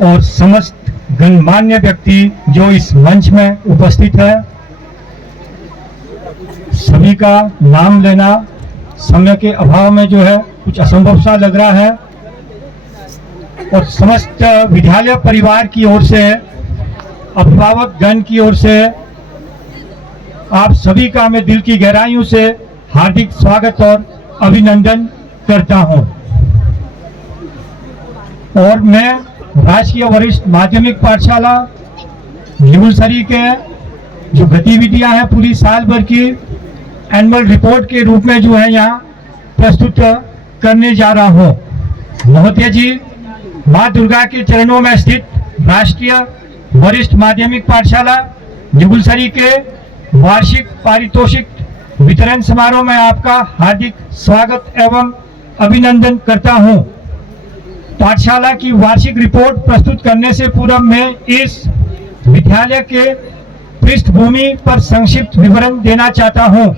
और समस्त गणमान्य व्यक्ति जो इस मंच में उपस्थित है, सभी का नाम लेना समय के अभाव में जो है कुछ असंभव सा लग रहा है। और समस्त विद्यालय परिवार की ओर से, अभिभावक गण की ओर से आप सभी का मैं दिल की गहराइयों से हार्दिक स्वागत और अभिनंदन करता हूं। और मैं राजकीय वरिष्ठ माध्यमिक पाठशाला निबुलसरी के जो गतिविधियां हैं पूरी साल भर की एनुअल रिपोर्ट के रूप में जो है यहाँ प्रस्तुत करने जा रहा हूँ। महोदय जी, माँ दुर्गा के चरणों में स्थित राष्ट्रीय वरिष्ठ माध्यमिक पाठशाला निबुलसरी के वार्षिक पारितोषिक वितरण समारोह में आपका हार्दिक स्वागत एवं अभिनंदन करता हूं। पाठशाला की वार्षिक रिपोर्ट प्रस्तुत करने से पूर्व मैं इस विद्यालय के पृष्ठभूमि पर संक्षिप्त विवरण देना चाहता हूं।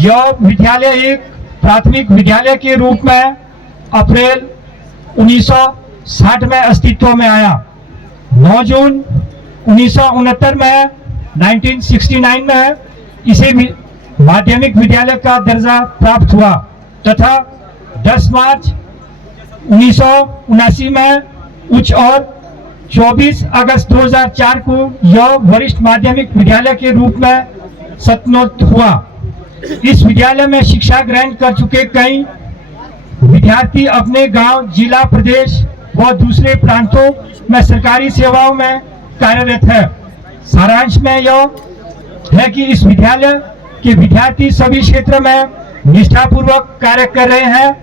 यह विद्यालय एक प्राथमिक विद्यालय के रूप में अप्रैल 1960 में अस्तित्व में आया। 9 जून 1969 में 1969 में इसे माध्यमिक विद्यालय का दर्जा प्राप्त हुआ तथा 10 मार्च 1979 में उच्च और 24 अगस्त 2004 को यह वरिष्ठ माध्यमिक विद्यालय के रूप में सत्नोत हुआ। इस विद्यालय में शिक्षा ग्रहण कर चुके कई विद्यार्थी अपने गांव, जिला, प्रदेश व दूसरे प्रांतों में सरकारी सेवाओं में कार्यरत है। सारांश में यह है कि इस विद्यालय के विद्यार्थी सभी क्षेत्र में निष्ठापूर्वक कार्य कर रहे हैं।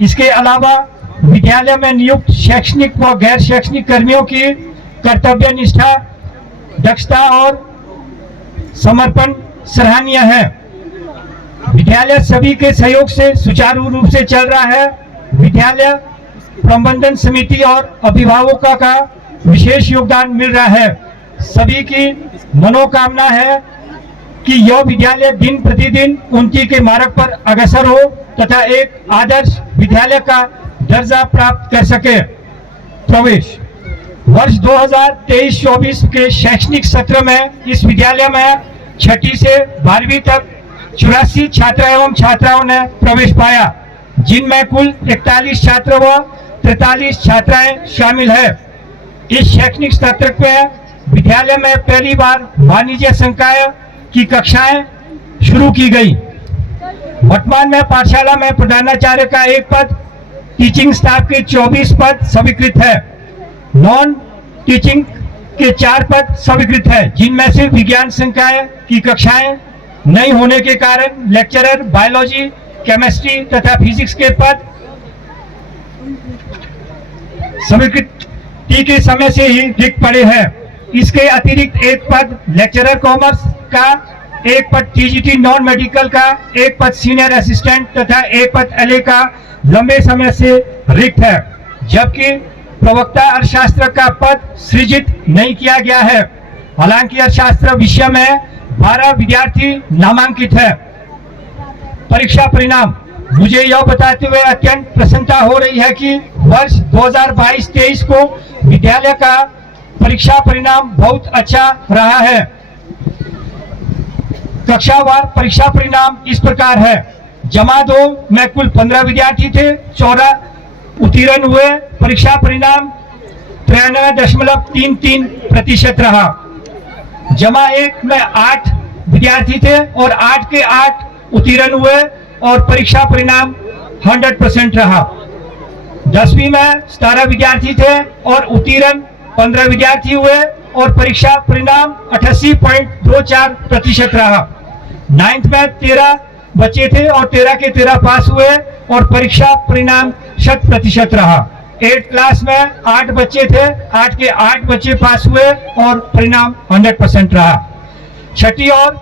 इसके अलावा विद्यालय में नियुक्त शैक्षणिक व गैर शैक्षणिक कर्मियों की कर्तव्य निष्ठा, दक्षता और समर्पण सराहनीय है। विद्यालय सभी के सहयोग से सुचारू रूप से चल रहा है। विद्यालय प्रबंधन समिति और अभिभावकों का विशेष योगदान मिल रहा है। सभी की मनोकामना है कि यह विद्यालय दिन प्रतिदिन उन्नति के मार्ग पर अग्रसर हो तथा एक आदर्श विद्यालय का दर्जा प्राप्त कर सके। प्रवेश वर्ष 2023-24 के शैक्षणिक सत्र में इस विद्यालय में 6ठी से 12वीं तक 84 छात्र एवं छात्राओं ने प्रवेश पाया, जिनमें कुल 41 छात्र व 43 छात्राएं शामिल है। इस शैक्षणिक सत्र में विद्यालय में पहली बार वाणिज्य संकाय की कक्षाएं शुरू की गई। वर्तमान में पाठशाला में प्रधानाचार्य का 1 पद, टीचिंग स्टाफ के 24 पद स्वीकृत है। नॉन टीचिंग के 4 पद स्वीकृत है, जिनमें से विज्ञान संकाय की कक्षाएं नहीं होने के कारण लेक्चरर बायोलॉजी, केमिस्ट्री तथा फिजिक्स के पद स्वीकृति के समय से ही रिक्त पड़े हैं। इसके अतिरिक्त 1 पद लेक्चरर कॉमर्स का, 1 पद टीजीटी नॉन मेडिकल का, 1 पद सीनियर असिस्टेंट तथा 1 पद एलए का लंबे समय से रिक्त है, जबकि प्रवक्ता अर्थशास्त्र का पद सृजित नहीं किया गया है। हालांकि अर्थशास्त्र विषय में 12 विद्यार्थी नामांकित है। परीक्षा परिणाम, मुझे यह बताते हुए अत्यंत प्रसन्नता हो रही है कि वर्ष 2022-23 को विद्यालय का परीक्षा परिणाम बहुत अच्छा रहा है। कक्षावार परीक्षा परिणाम इस प्रकार है। जमा 2 में कुल 15 विद्यार्थी थे, 14 उत्तीर्ण हुए। परीक्षा परिणाम 93.33% रहा। जमा 1 में 8 विद्यार्थी थे और 8 के 8 उत्तीर्ण हुए और परीक्षा परिणाम 100% रहा। 10वीं में 17 विद्यार्थी थे और उत्तीर्ण 15 विद्यार्थी हुए और परीक्षा परिणाम 88.24% रहा। 9th में 13 बच्चे थे और 13 के 13 पास हुए और परीक्षा परिणाम 100% रहा। 8th क्लास में 8 बच्चे थे, 8 के 8 बच्चे पास हुए और परिणाम 100% रहा। 6ठी और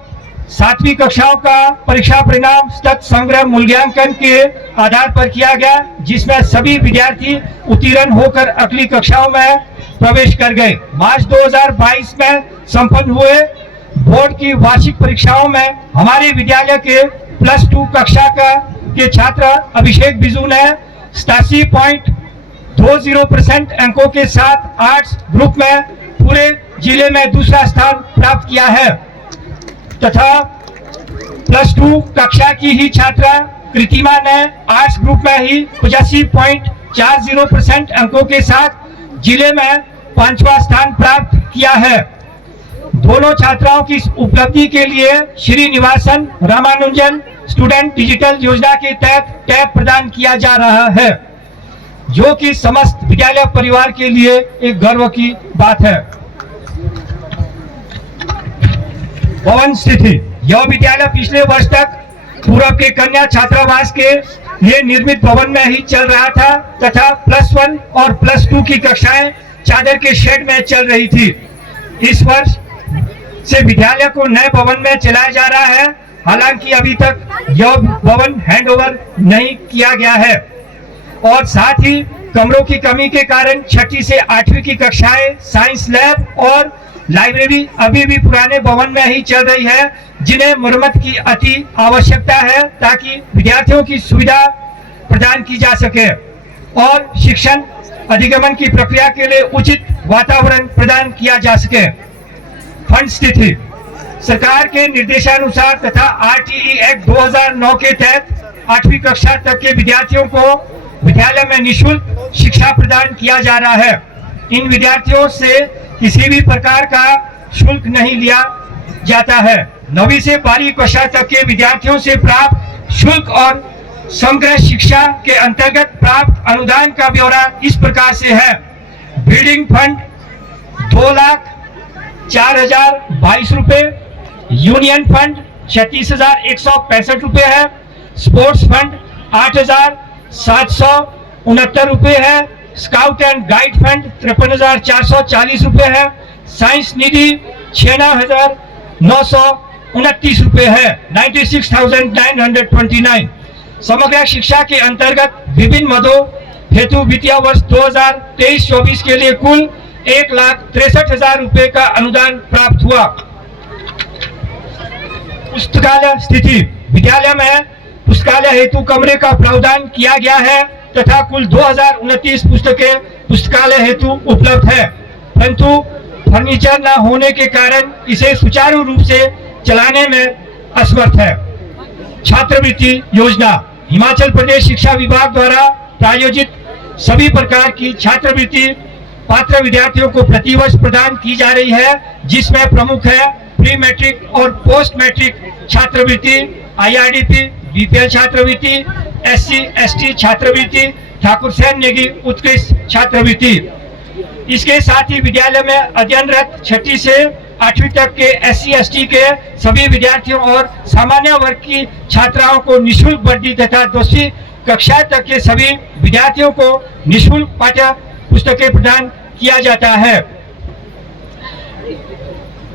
7वीं कक्षाओं का परीक्षा परिणाम तत् संग्रह मूल्यांकन के आधार पर किया गया, जिसमें सभी विद्यार्थी उत्तीर्ण होकर अगली कक्षाओं में प्रवेश कर गए। मार्च 2022 में संपन्न हुए बोर्ड की वार्षिक परीक्षाओं में हमारे विद्यालय के +2 कक्षा के छात्र अभिषेक बिजू ने 20% अंकों के साथ आर्ट्स ग्रुप में पूरे जिले में दूसरा स्थान प्राप्त किया है तथा +2 कक्षा की ही छात्रा कृतिमा ने आर्ट्स ग्रुप में ही 85.40% अंकों के साथ जिले में 5वां स्थान प्राप्त किया है। दोनों छात्राओं की उपलब्धि के लिए श्रीनिवासन रामानुजन स्टूडेंट डिजिटल योजना के तहत टैब प्रदान किया जा रहा है, जो कि समस्त विद्यालय परिवार के लिए एक गर्व की बात है। भवन स्थिति, यह विद्यालय पिछले वर्ष तक पूर्व के कन्या छात्रावास के लिए निर्मित भवन में ही चल रहा था तथा +1 और +2 की कक्षाएं चादर के शेड में चल रही थी। इस वर्ष से विद्यालय को नए भवन में चलाया जा रहा है, हालांकि अभी तक यह भवन हैंडओवर नहीं किया गया है और साथ ही कमरों की कमी के कारण 6ठी से 8वीं की कक्षाएं, साइंस लैब और लाइब्रेरी अभी भी पुराने भवन में ही चल रही है, जिन्हें मरम्मत की अति आवश्यकता है ताकि विद्यार्थियों की सुविधा प्रदान की जा सके और शिक्षण अधिगमन की प्रक्रिया के लिए उचित वातावरण प्रदान किया जा सके। फंड स्थिति, सरकार के निर्देशानुसार तथा RTE एक्ट 2009 के तहत 8वीं कक्षा तक के विद्यार्थियों को विद्यालय में निःशुल्क शिक्षा प्रदान किया जा रहा है। इन विद्यार्थियों से किसी भी प्रकार का शुल्क नहीं लिया जाता है। 9वीं से 12वीं कक्षा तक के विद्यार्थियों से प्राप्त शुल्क और समग्र शिक्षा के अंतर्गत प्राप्त अनुदान का ब्यौरा इस प्रकार से है। बिल्डिंग फंड 2,04,022 रुपए, यूनियन फंड 36,165 रुपए है, स्पोर्ट्स फंड 8,769 रुपए है, स्काउट एंड गाइड फंड 53,440 रुपए है, साइंस निधि 96,929 रुपए है, 96,929। समग्र शिक्षा के अंतर्गत विभिन्न मदों हेतु वित्तीय वर्ष 2023-24 के लिए कुल 1,63,000 रुपए का अनुदान प्राप्त हुआ। पुस्तकालय स्थिति, विद्यालय में पुस्तकालय हेतु कमरे का प्रावधान किया गया है तथा कुल 2029 पुस्तकें पुस्तकालय हेतु उपलब्ध है, परंतु फर्नीचर न होने के कारण इसे सुचारू रूप से चलाने में असमर्थ है। छात्रवृत्ति योजना, हिमाचल प्रदेश शिक्षा विभाग द्वारा प्रायोजित सभी प्रकार की छात्रवृत्ति पात्र विद्यार्थियों को प्रतिवर्ष प्रदान की जा रही है, जिसमें प्रमुख है प्री मैट्रिक और पोस्ट मैट्रिक छात्रवृत्ति, IRDP, BPL छात्रवृत्ति, SC/ST छात्रवृत्ति, ठाकुर सेन नेगी उत्कृष्ट छात्रवृत्ति। इसके साथ ही विद्यालय में अध्ययनरत 6ठी से 8वीं तक के SC/ST के सभी विद्यार्थियों और सामान्य वर्ग की छात्राओं को निःशुल्क वर्दी तथा 10वीं कक्षा तक के सभी विद्यार्थियों को निःशुल्क पाठ्य पुस्तकें प्रदान किया जाता है।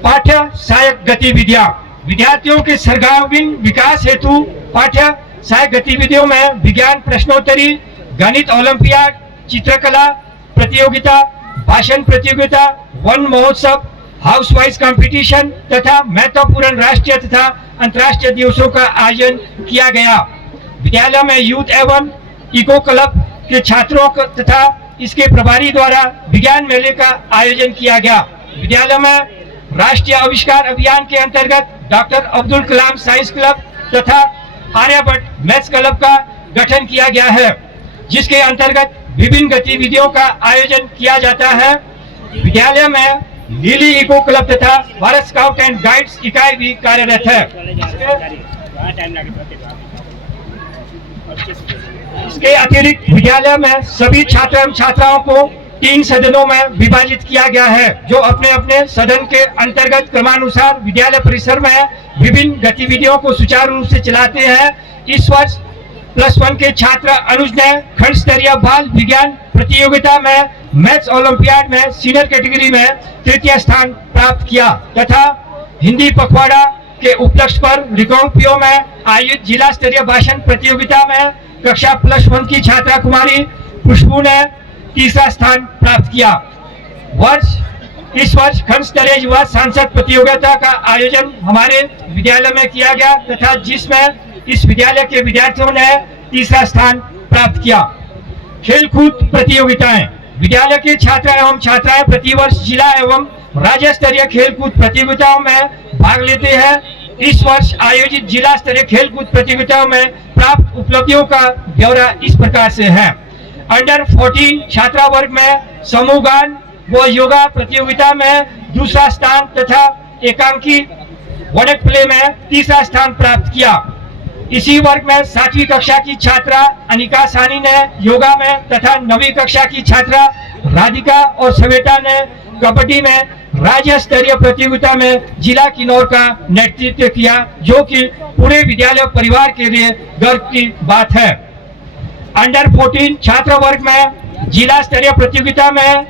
पाठ्य सहायक गतिविधियां, विद्यार्थियों के सर्वांगीण विकास हेतु पाठ्य सहायक गतिविधियों में विज्ञान प्रश्नोत्तरी, गणित ओलंपियाड, चित्रकला प्रतियोगिता, भाषण प्रतियोगिता, वन महोत्सव, हाउस वाइज कंपटीशन तथा महत्वपूर्ण राष्ट्रीय तथा अंतर्राष्ट्रीय दिवसों का आयोजन किया गया। विद्यालय में यूथ एवं इको क्लब के छात्रों तथा इसके प्रभारी द्वारा विज्ञान मेले का आयोजन किया गया। विद्यालय में राष्ट्रीय आविष्कार अभियान के अंतर्गत doctor Abdul Kalam science club तथा आर्यभट्ट मैथ्स क्लब का गठन किया गया है, जिसके अंतर्गत विभिन्न गतिविधियों का आयोजन किया जाता है। विद्यालय में लीली इको क्लब तथा भारत स्काउट एंड गाइड्स इकाई भी कार्यरत है। इसके अतिरिक्त विद्यालय में सभी छात्र एवं छात्राओं को 3 सदनों में विभाजित किया गया है, जो अपने अपने सदन के अंतर्गत क्रमानुसार विद्यालय परिसर में विभिन्न गतिविधियों को सुचारू रूप से चलाते हैं। इस वर्ष +1 के छात्र अनुज ने खंड स्तरीय बाल विज्ञान प्रतियोगिता में मैथ्स ओलंपियाड में सीनियर कैटेगरी में 3य स्थान प्राप्त किया तथा हिंदी पखवाड़ा के उपलक्ष्य पर रिकांगपिओ में आयोजित जिला स्तरीय भाषण प्रतियोगिता में कक्षा +1 की छात्रा कुमारी खुशबू ने 3रा स्थान प्राप्त किया। इस वर्ष खंड स्तरीय युवा सांसद प्रतियोगिता का आयोजन हमारे विद्यालय में किया गया तथा जिसमें इस विद्यालय के विद्यार्थियों ने 3रा स्थान प्राप्त किया। खेलकूद प्रतियोगिताएं। विद्यालय के छात्र एवं छात्राएं प्रतिवर्ष जिला एवं राज्य स्तरीय खेलकूद प्रतियोगिताओं में भाग लेते हैं। इस वर्ष आयोजित जिला स्तरीय खेलकूद प्रतियोगिताओं में प्राप्त उपलब्धियों का ब्यौरा इस प्रकार से है। अंडर 14 छात्रा वर्ग में समूह गान व योगा प्रतियोगिता में दूसरा स्थान तथा एकांकी वनक प्ले में तीसरा स्थान प्राप्त किया। इसी वर्ग में 7वीं कक्षा की छात्रा अनिका सानी ने योगा में तथा 9वीं कक्षा की छात्रा राधिका और श्वेता ने कबड्डी में राज्य स्तरीय प्रतियोगिता में जिला किन्नौर का नेतृत्व किया, जो कि पूरे विद्यालय परिवार के लिए गर्व की बात है। अंडर 14 छात्र वर्ग में जिला स्तरीय प्रतियोगिता में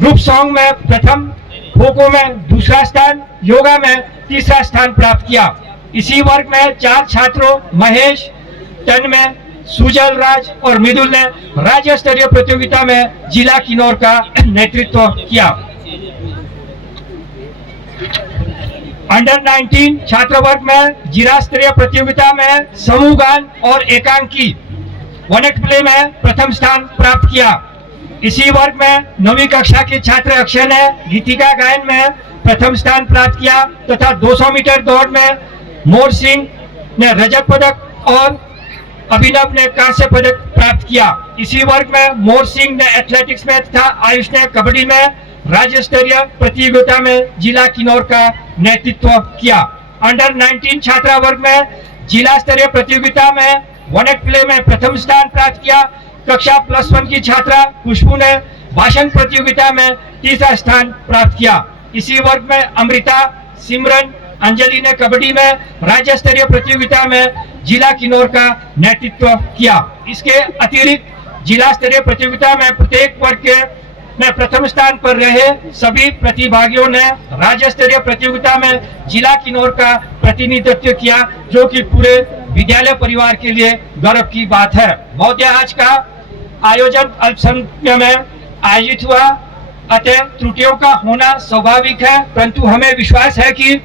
ग्रुप सॉन्ग में प्रथम, खो खो में दूसरा स्थान, योगा में तीसरा स्थान प्राप्त किया। इसी वर्ग में 4 छात्रों महेश, तन्मय, सुजल राज और मृदुल ने राज्य स्तरीय प्रतियोगिता में जिला किन्नौर का नेतृत्व किया। अंडर 19 छात्र वर्ग में जिला स्तरीय प्रतियोगिता में समूह गान और एकांकी वनक प्ले में प्रथम स्थान प्राप्त किया। इसी वर्ग में 9वीं कक्षा के छात्र अक्षय ने गीतिका गायन में प्रथम स्थान प्राप्त किया तथा 200 मीटर दौड़ में मोर सिंह ने रजत पदक और अभिनव ने कांस्य पदक प्राप्त किया। इसी वर्ग में मोर सिंह ने एथलेटिक्स में तथा आयुष ने कबड्डी में राज्य स्तरीय प्रतियोगिता में जिला किन्नौर का नेतृत्व किया। अंडर 19 छात्रा वर्ग में जिला स्तरीय प्रतियोगिता में वनक प्ले में प्रथम स्थान प्राप्त किया। कक्षा +1 की छात्रा खुशबू ने भाषण प्रतियोगिता में तीसरा स्थान प्राप्त किया। इसी वर्ग में अमृता, सिमरन, अंजलि ने कबड्डी में राज्य स्तरीय प्रतियोगिता में जिला किन्नौर का नेतृत्व किया। इसके अतिरिक्त जिला स्तरीय प्रतियोगिता में प्रत्येक वर्ग में प्रथम स्थान पर रहे सभी प्रतिभागियों ने राज्य स्तरीय प्रतियोगिता में जिला किन्नौर का प्रतिनिधित्व किया, जो कि पूरे विद्यालय परिवार के लिए गर्व की बात है। महोदय, आज का आयोजन अल्प समय में आयोजित हुआ, अतः त्रुटियों का होना स्वाभाविक है, परंतु हमें विश्वास है कि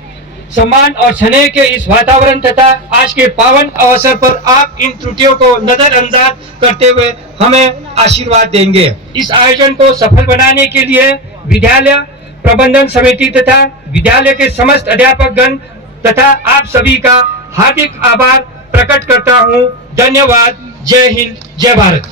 सम्मान और स्नेह के इस वातावरण तथा आज के पावन अवसर पर आप इन त्रुटियों को नजरअंदाज करते हुए हमें आशीर्वाद देंगे। इस आयोजन को सफल बनाने के लिए विद्यालय प्रबंधन समिति तथा विद्यालय के समस्त अध्यापक गण तथा आप सभी का हार्दिक आभार प्रकट करता हूँ। धन्यवाद। जय हिंद, जय भारत।